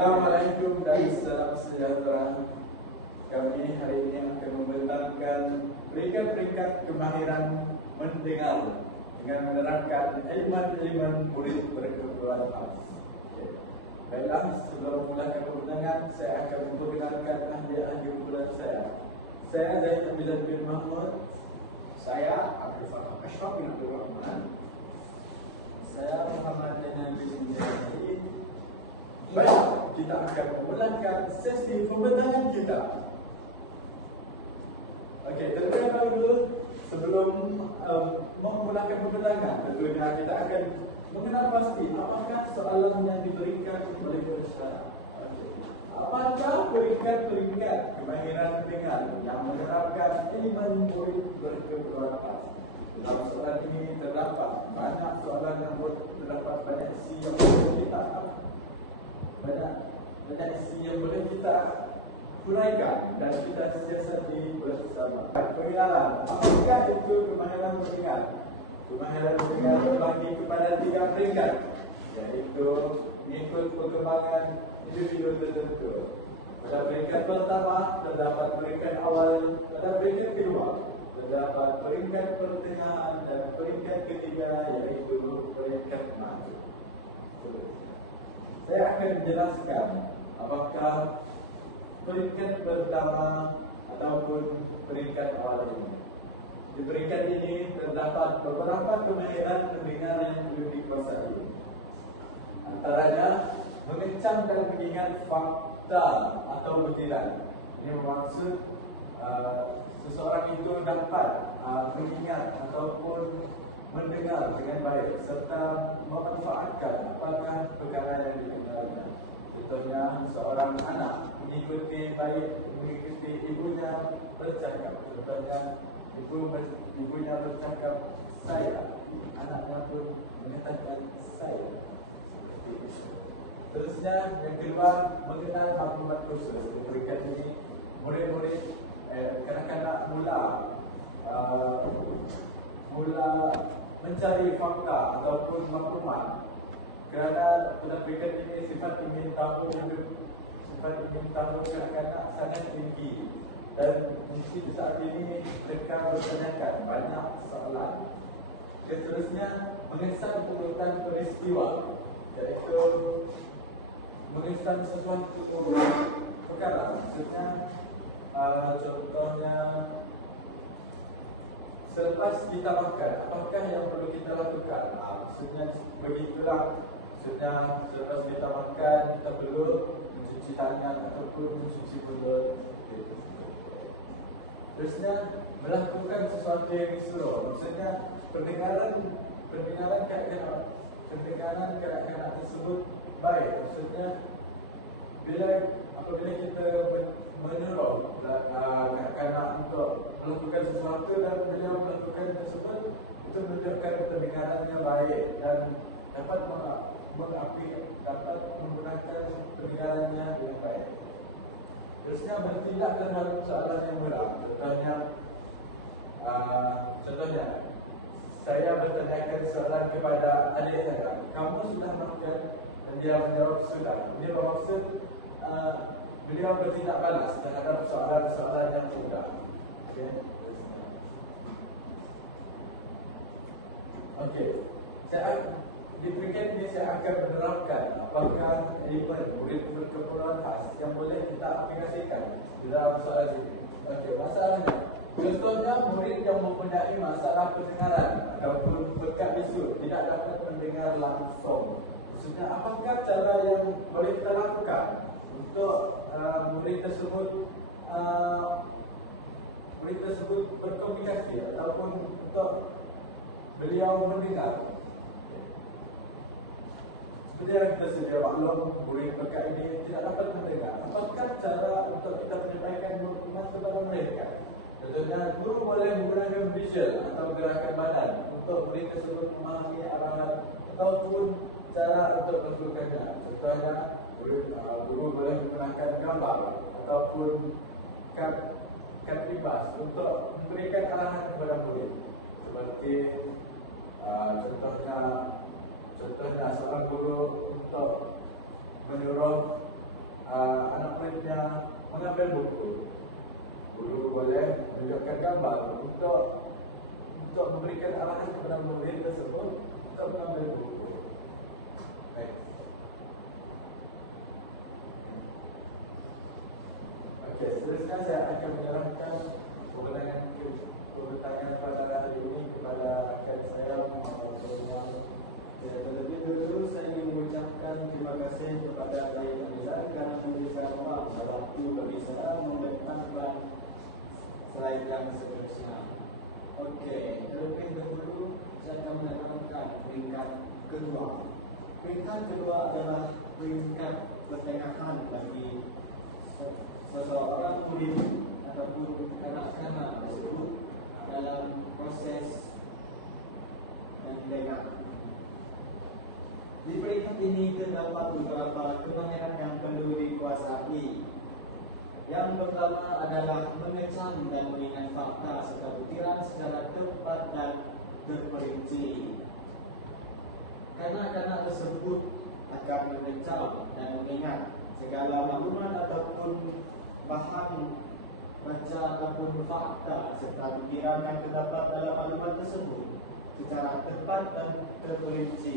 Assalamualaikum dan salam sejahtera. Kami hari ini akan membentangkan peringkat-peringkat kemahiran mendengar dengan menerapkan elemen-elemen murid berkebutuhan khas. Baiklah, sebelum memulakan pembentangan, saya akan memperkenalkan ahli-ahli kumpulan saya. Saya Zaid Bilal bin Mahmud. Saya Abdul Fatah Ashraf bin Abdul Rahman. Saya Muhammad Zainal bin Zaid. Baik, kita akan memulakan sesi pembentangan kita. Okey, terlebih dahulu sebelum memulakan pembentangan, tentunya kita akan mengenal pasti apakah soalan yang diberikan oleh peserta. Apakah peringkat-peringkat kemahiran mendengar yang menerapkan elemen murid berkebutuhan khas? Dalam soalan ini terdapat banyak soalan yang terdapat banyak isi yang boleh kita huraikan dan kita siasati bersama. Pengenalan, apakah itu kemahiran mendengar? Kemahiran mendengar terbagi kepada 3 peringkat, iaitu mengikut perkembangan individu tertentu. Pada peringkat pertama terdapat peringkat awal, pada peringkat kedua terdapat peringkat pertengahan dan peringkat ketiga iaitu peringkat maju. Saya akan menjelaskan apakah peringkat pertama ataupun peringkat awal ini. Di peringkat ini terdapat beberapa kemahiran mendengar yang perlu dikuasai. Antaranya mengecam dan mengingat fakta atau butiran. Ini bermaksud seseorang itu dapat mengingat ataupun mendengar dengan baik serta memanfaatkan apakah perkara yang didengarnya. Contohnya, seorang anak mengikuti ibunya bercakap. Contohnya, ibunya bercakap saya, anaknya pun mengatakan saya. Seperti itu. Terusnya, yang kedua, mengenal maklumat khusus. Di peringkat ini, murid-murid kanak-kanak mula mencari fakta ataupun maklumat, kerana pada peringkat ini sifat ingin tahu kanak-kanak sangat tinggi dan mesti saat ini mereka bertanyakan banyak soalan. Seterusnya, mengesan urutan peristiwa, iaitu mengesan sesuatu perkara. Maksudnya, contohnya, selepas kita makan, apakah yang perlu kita lakukan? Maksudnya begitulah. Maksudnya selepas kita makan, kita perlu mencuci tangan ataupun mencuci mulut. Terusnya, melakukan sesuatu yang disuruh. Maksudnya pendengaran kanak-kanak tersebut baik. Maksudnya apabila kita menyuruh kanak-kanak untuk melakukan sesuatu dan beliau melakukan tersebut, itu menunjukkan pendengarannya baik dan dapat menggunakan pendengarannya dengan baik. Terusnya, bertindak terhadap soalan yang berat. Contohnya, saya bertanyakan soalan kepada adik saya, kamu sudah makan? Dan dia menjawab sudah. Ini bermaksud beliau bertindak balas terhadap soalan-soalan yang mudah. Okey. Di peringkat ini saya akan menerapkan apakah elemen murid berkeperluan khas yang boleh kita aplikasikan di dalam soalan ini. Okey, masalahnya, contohnya murid yang mempunyai masalah pendengaran ataupun berkat bisu tidak dapat mendengar langsung. Maksudnya, apakah cara yang boleh kita lakukan untuk murid tersebut berkomunikasi ataupun untuk beliau mendengar? Seperti yang kita sedia maklum, murid berkat ini tidak dapat mendengar. Apakah cara untuk kita menyampaikan maklumat kepada mereka? Contohnya, guru boleh menggunakan visual atau gerakan badan untuk murid tersebut memahami arahan ataupun cara untuk melakukannya. Contohnya, guru boleh menggunakan gambar ataupun kanvas untuk memberikan arahan kepada murid. Seperti contohnya seorang guru untuk menyuruh mengambil buku. Guru boleh menunjukkan gambar untuk memberikan arahan kepada murid tersebut untuk mengambil buku. Baik. Okey, seterusnya saya akan menyerahkan pertanyaan pada hari ini kepada rakan saya Muhammad Zulman. Terlebih dahulu saya ingin mengucapkan terima kasih kepada Ayah Hamizan kerana memberikan ruang dan waktu bagi saya membentangkan slide yang seterusnya. Okey, terlebih dahulu saya akan menerangkan peringkat kedua. Peringkat kedua adalah peringkat pertengahan bagi seseorang murid ataupun kanak-kanak tersebut dalam proses mendengar. Di peringkat ini terdapat beberapa kemahiran yang perlu dikuasai. Yang pertama adalah mengecam dan mengingat fakta serta butiran secara tepat dan terperinci. Kanak-kanak tersebut akan mengecam dan mengingat segala maklumat ataupun bahan baca ataupun fakta serta butiran yang terdapat dalam maklumat tersebut secara tepat dan terperinci.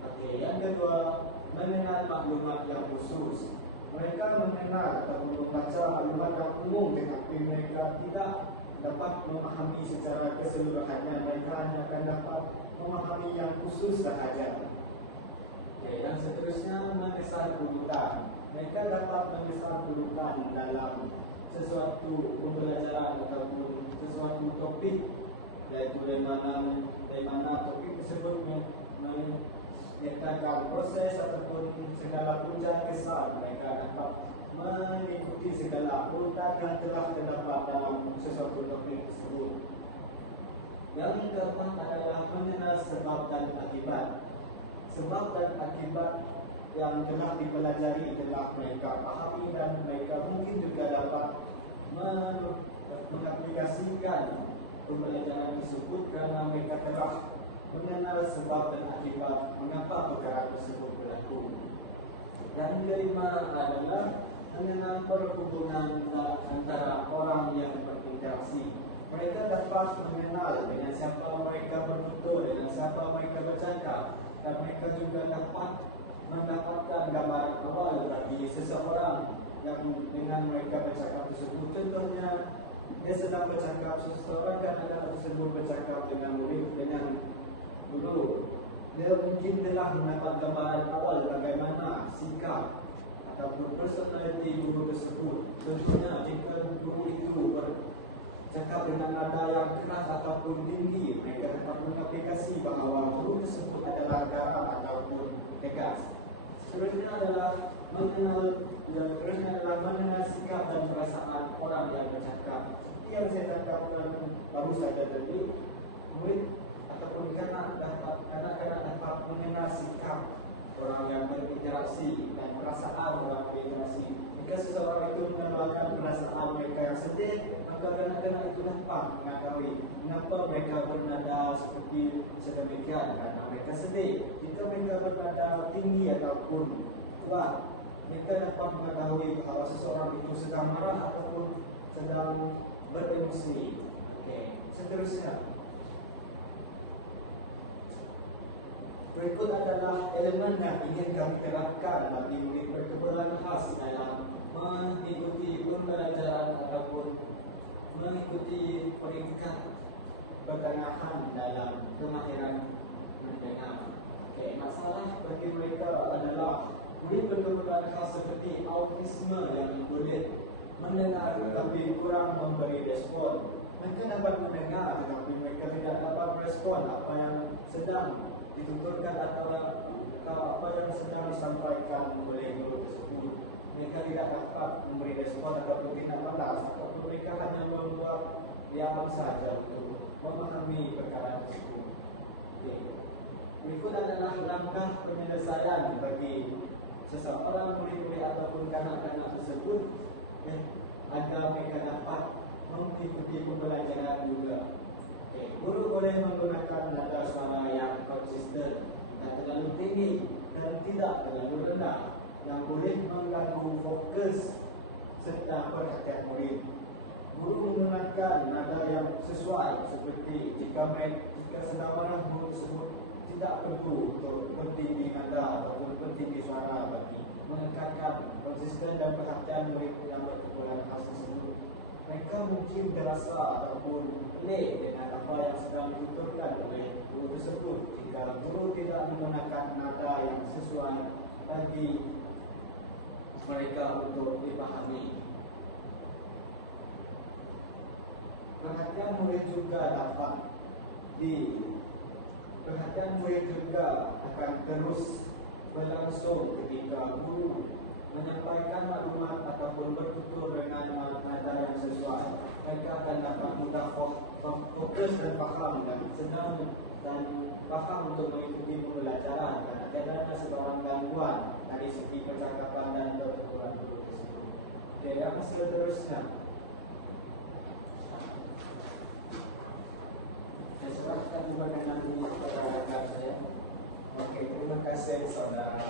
Okey, yang kedua, mengenal maklumat yang khusus. Mereka mengenal atau membaca maklumat yang umum tetapi mereka tidak dapat memahami secara keseluruhannya. Mereka hanya akan dapat memahami yang khusus sahaja. Okey, yang seterusnya mengesah urutan. Mereka dapat mengesah urutan dalam sesuatu pembelajaran ataupun sesuatu topik, iaitu dari mana topik tersebut menyertakan proses ataupun segala punca kesan. Mereka dapat mengikuti segala urutan yang telah terdapat dalam sesuatu topik tersebut. Yang keempat adalah mengenal sebab dan akibat. Sebab dan akibat yang telah dipelajari telah mereka pahami dan mereka mungkin juga dapat mengaplikasikan pembelajaran tersebut kerana mereka telah mengenal sebab dan akibat mengapa perkara tersebut berlaku. Yang kelima adalah mengenal perhubungan antara orang yang berinteraksi. Mereka dapat mengenal dengan siapa mereka bertutur, dengan siapa mereka bercakap, dan mereka juga dapat mendapatkan gambaran awal bagi seseorang yang dengan mereka bercakap tersebut. Contohnya, dia sedang bercakap, seseorang kadang-kadang tersebut bercakap dengan murid, dengan guru. Dia mungkin telah mendapat gambaran awal bagaimana sikap ataupun personality guru tersebut. Contohnya, jika guru itu bercakap dengan nada yang keras ataupun tinggi, mereka dapat mengaplikasi bahawa guru tersebut adalah garang ataupun tegas. Seterusnya adalah mengenal sikap dan perasaan orang yang bercakap. Seperti yang saya cakapkan baru saja tadi, murid ataupun kanak-kanak dapat mengenal sikap orang yang berinteraksi dan perasaan orang berinteraksi. Jika seseorang itu menambahkan perasaan mereka yang sedih, maka kanak-kanak itu dapat mengetahui mengapa mereka bernada seperti sedemikian, kerana mereka sedih. Jika mereka bernada tinggi ataupun kuat, mereka dapat mengetahui bahawa seseorang itu sedang marah ataupun sedang beremosi. Okey, seterusnya. Berikut adalah elemen yang ingin kami terapkan bagi murid berkebutuhan khas dalam mengikuti pembelajaran ataupun mengikuti peringkat pertengahan dalam kemahiran mendengar. Okey, masalah bagi mereka adalah murid berkebutuhan khas seperti autisme yang boleh mendengar tetapi kurang memberi respon. Mereka dapat mendengar tetapi mereka tidak dapat merespon apa yang sedang dituturkan atau apa yang sedang disampaikan oleh guru tersebut. Mereka tidak dapat memberi respon ataupun tidak balas, ataupun mereka hanya membuat diam saja untuk memahami perkara tersebut. Okay. Berikut adalah langkah penyelesaian bagi seseorang murid-murid ataupun kanak-kanak tersebut agar mereka dapat mengikuti pembelajaran juga. Okay. Guru boleh menggunakan nada suara yang konsisten, tidak terlalu tinggi dan tidak terlalu rendah, yang boleh mengganggu fokus serta perhatian murid. Guru menggunakan nada yang sesuai, seperti jika sedang marah, guru tersebut tidak perlu untuk bertinggi nada ataupun bertinggi suara bagi menekankan konsisten dan perhatian murid yang berkekurangan khas tersebut. Mereka mungkin terasa ataupun pelik dengan apa yang sedang dituturkan oleh guru tersebut jika guru tidak menggunakan nada yang sesuai bagi mereka untuk dipahami. Perhatian murid juga akan terus berlangsung ketika guru menyampaikan maklumat ataupun bertutur dengan nada yang sesuai. Mereka akan dapat mudah fokus dan faham untuk mengikuti pembelajaran karena tidak ada sebarang gangguan dari segi percakapan dan pertuturan guru tersebut. Oke, yang seterusnya. Saya serahkan juga dengan ini kepada rekan saya. Oke, terima kasih saudara.